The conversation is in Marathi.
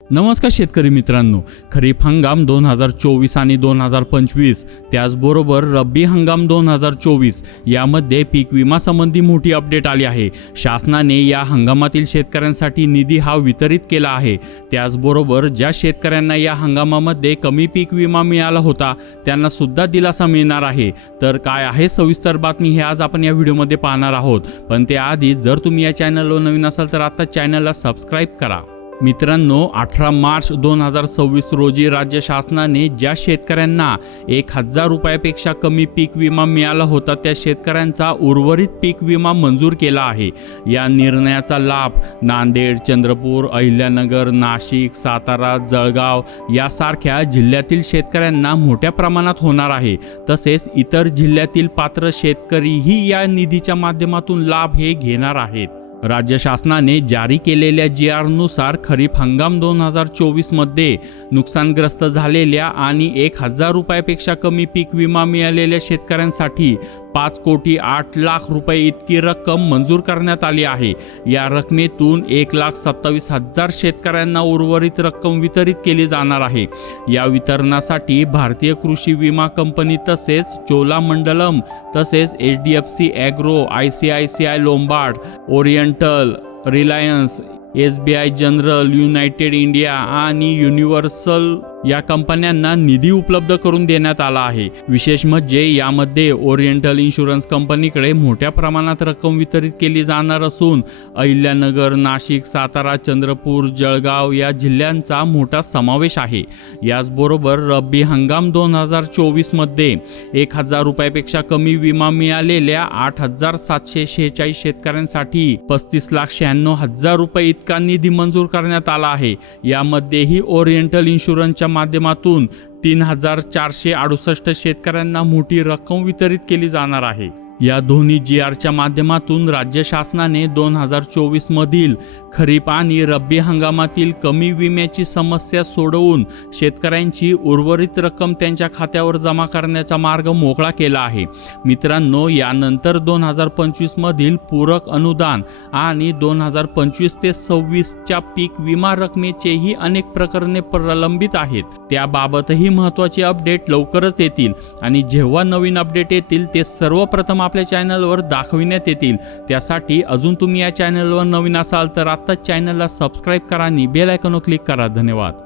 नमस्कार शेतकरी मित्रांनो, खरीप हंगाम 2024 आणि 2025 त्याचबरोबर रब्बी हंगाम 2024 यामध्ये पीक विमा संबंधी मोठी अपडेट आली आहे। शासनाने या हंगामातील शेतकऱ्यांसाठी निधी हा वितरित केला आहे। त्याचबरोबर ज्या शेतकऱ्यांना या हंगामामध्ये कमी पीक विमा मिळाला होता त्यांना सुद्धा दिलासा मिळणार आहे। तर काय आहे सविस्तर बातमी हे आज आपण या व्हिडिओमध्ये पाहणार आहोत। पण त्याआधी जर तुम्ही या चॅनलवर नवीन असाल तर आता चॅनलला सबस्क्राइब करा। मित्रांनो, 18 मार्च 2026 रोजी राज्य शासनाने ज्या शेतकऱ्यांना 1000 रुपयापेक्षा कमी पीक विमा मिळाला होता त्या शेतकऱ्यांचा उर्वरित पीक विमा मंजूर केला आहे। या निर्णयाचा लाभ नांदेड, चंद्रपूर, अहिल्यानगर, नाशिक, सातारा, जळगाव यासारख्या जिल्ह्यातील शेतकऱ्यांना मोठ्या प्रमाणात होणार आहे। तसेच इतर जिल्ह्यातील पात्र शेतकरीही या निधीच्या माध्यमातून लाभ हे घेणार आहेत। राज्य शासनाने जारी केलेल्या GR नुसार खरीप हंगाम 2024 मध्ये नुकसानग्रस्त झालेल्या आणि 1000 रुपयापेक्षा कमी पीक विमा मिळालेल्या शेतकऱ्यांसाठी 5,08,00,000 रुपये इतकी रक्कम मंजूर करण्यात आली आहे। या रकमेतून 1,27,000 शेतकऱ्यांना उर्वरित रक्कम वितरित केली जाणार आहे। या वितरणासाठी भारतीय कृषी विमा कंपनी तसेच चोलामंडलम तसेच HDFC agro, ICICI Lombard, oriental, Reliance, SBI general, United India आणि युनिव्हर्सल या कंपन्यांना निधी उपलब्ध करून देण्यात आला आहे। विशेष म्हणजे यामध्ये ओरिएंटल इन्शुरन्स कंपनीकडे मोठ्या प्रमाणात रक्कम वितरित केली जाणार असून अहिल्यानगर, नाशिक, सातारा, चंद्रपूर, जळगाव या जिल्ह्यांचा मोठा समावेश आहे। याचबरोबर रब्बी हंगाम 2024 मध्ये 1000 रुपयापेक्षा कमी विमा मिळालेल्या 8,746 शेतकऱ्यांसाठी 35,96,000 रुपये इतका निधी मंजूर करण्यात आला आहे। यामध्येही ओरिएंटल इन्शुरन्सच्या माध्यमातून 3,468 शेतकऱ्यांना मोठी रक्कम वितरित केली जाणार आहे। या दोन्ही GRच्या माध्यमातून राज्य शासनाने 2024 मधील खरीप आणि रब्बी हंगामातील कमी विम्याची समस्या सोडवून शेतकऱ्यांची उर्वरित रक्कम त्यांच्या खात्यावर जमा करण्याचा मार्ग मोकळा केला आहे। मित्रांनो, यानंतर 2025 मधील पूरक अनुदान आणि 2025 ते 26च्या पीक विमा रकमेचेही अनेक प्रकरणे प्रलंबित आहेत। त्याबाबतही महत्त्वाचे अपडेट लवकरच येतील आणि जेव्हा नवीन अपडेट येतील ते सर्वप्रथम आपल्या चॅनलवर दाखविण्यात येतील। त्यासाठी अजून तुम्ही या चॅनलवर नवीन असाल तर आत्ताच चॅनलला सबस्क्राइब करा आणि बेल आयकॉनवर क्लिक करा। धन्यवाद।